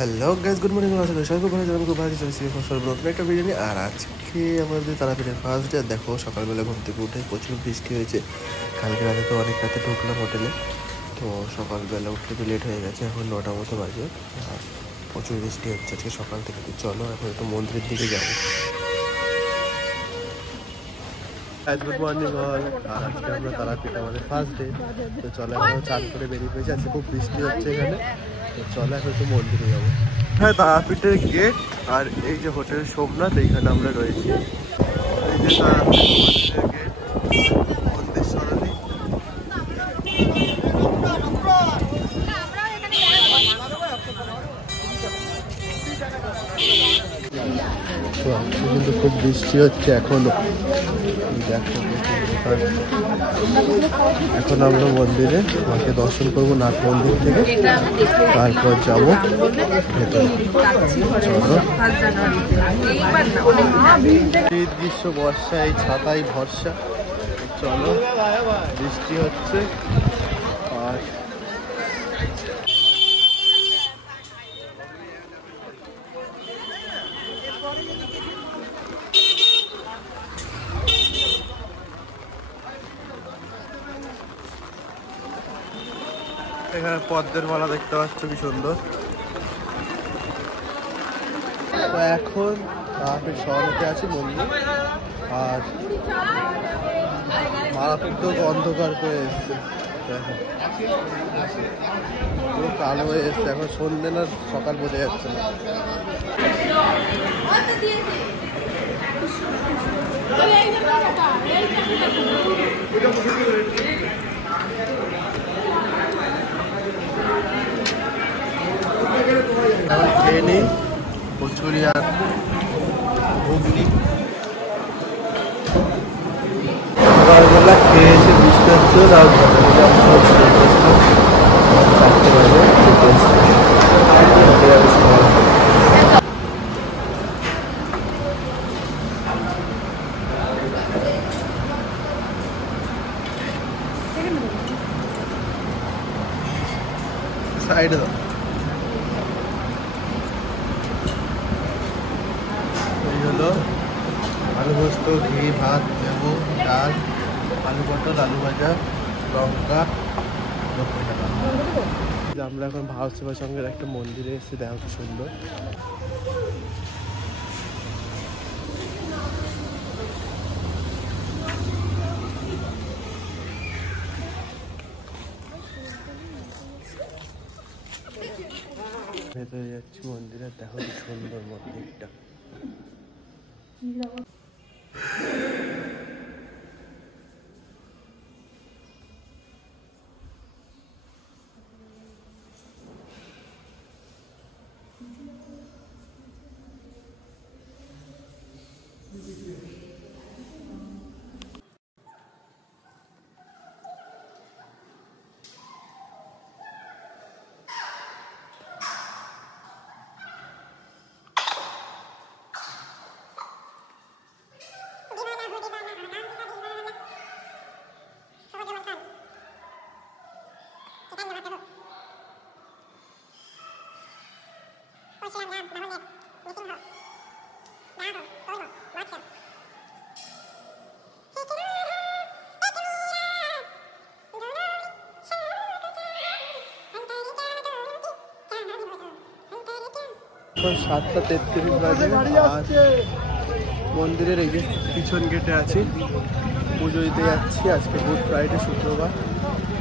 Hello guys, good morning. সবাই খুব ভালো আছেন, আমি খুব ভালো আছি। সর্বপ্রথম একটা ভিডিও নিয়ে, আর আজকে আমাদের তারাপীঠের ফার্স্ট ডে। দেখো সকালবেলা ঘুম থেকে উঠে প্রচুর বৃষ্টি হয়েছে। কালকে রাতে তো অনেক রাতে ঢুকলাম হোটেলে, তো সকালবেলা উঠতে একটু লেট হয়ে গেছে। এখন 9টা মতো বাজে আর প্রচুর বৃষ্টি হচ্ছে আজকে সকাল থেকে। তো চলো এখন একটু মন্দিরের দিকে যাবো। Good morning all. আর আজকে আমরা তারাপীঠ আমাদের ফার্স্ট ডে, তো চলো এখন চান করে বেরিয়ে পেয়েছি। আজকে খুব বৃষ্টি হচ্ছে এখানে, তো চলো এখন একটু মন্দিরে যাবো। হ্যাঁ, তারাপীঠের গেট আর এই যে হোটেল সোমনাথ, এইখানে আমরা রয়েছি। এই যে তারাপীঠ মন্দিরের গেট, মন্দির সরণি। কিন্তু খুব বৃষ্টি হচ্ছে এখনো। দেখো এখন আমরা মন্দিরে মাকে দর্শন করবো, নাথ মন্দির থেকে, তারপর যাবো ভেতরে। শীত গ্রীষ্ম বর্ষা, এই ছাতাই ভরসা। চলো, বৃষ্টি হচ্ছে আর এখানে পদ্মের মালা দেখতে পাচ্ছ, কি সুন্দর। তো এখন তারাপীঠ শহরেতে আছি মন্দির, আর মারাত্মক অন্ধকার করে এসছে। দেখো পুরো কালো হয়ে এসছে, এখন সন্ধ্যে না সকাল বোঝা যাচ্ছে না। খেয়ে নিই কচুরি আর ঘুগনি। সকালবেলা খেয়ে এসে বৃষ্টি হচ্ছে, আর সাইডে দাও। এই হলো আলু পোস্ত, ঘি, ভাত, লেবু, ডাল, আলু পটল, আলু ভাজা, লঙ্কা, 90 টাকা। আমরা এখন ভারত সেবা সংঘের একটা মন্দিরে এসেছি, দেখো কি সুন্দর। ভেতরে যাচ্ছি মন্দিরে, দেখো কি সুন্দর মন্দিরটা। এখন 7:33 বাজে, আর মন্দিরের এই যে পিছন গেটে আছি, পুজো দিতে যাচ্ছি। আজকে গুড ফ্রাইডে, শুক্রবার।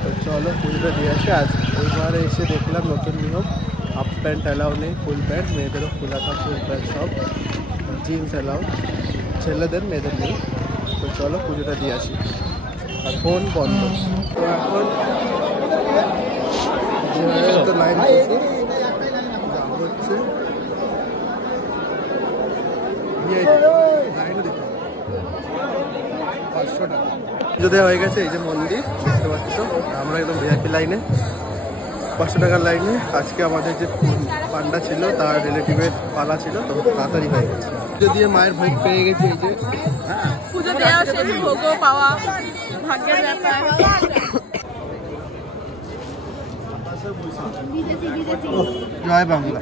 তো চলো পুজোটা দিয়ে আসি। আজ ওইবারে এসে দেখলাম নতুন নিয়ম, হাফ প্যান্ট অ্যালাউ নেই, ফুল প্যান্ট। মেয়েদেরও ফুল হাতা, ফুল প্যান্ট সব, জিন্স অ্যালাউ, ছেলেদের, মেয়েদের নেই। তো চলো পুজোটা দিয়ে আসি, আর ফোন বন্ধ। তো এখন তো লাইন হচ্ছে যদি হয়ে গেছে। এই যে মন্দির দেখতে পাচ্ছ, আমরা একদম ভিআইপি লাইনে, 500 টাকার লাইনে। আজকে আমাদের যে পান্ডা ছিল তার রিলেটিভের পালা ছিল, তো তাড়াতাড়ি হয়ে গেছে। যদি মায়ের ভোগ পেয়ে গেছি, এই যে পুজো দেওয়া শেষ, ভোগও পাওয়া ভাগ্যের ব্যাপার। জয় বাংলা।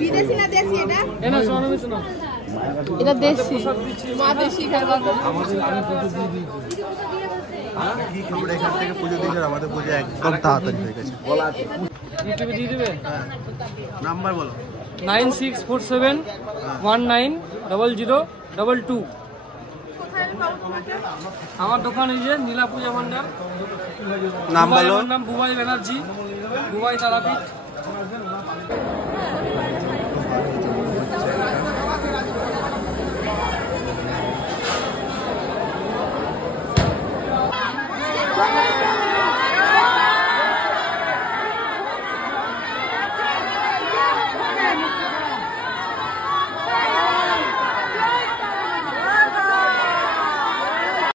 বিদেশি না দেশি এটা দেশি মা দেশি খাবার আমরা এখান থেকে পুজো দিয়েছি, আমাদের পুজো একদম তাড়াতাড়ি হয়ে গেছে। ইউটিউবে দিয়ে দেবে নাম্বার বলো। 9647190022। আমার দোকান এই যে নীলা পূজা ভান্ডার। নাম বলো। নাম বুবাই ব্যানার্জি, বুবাই তারাপীঠ।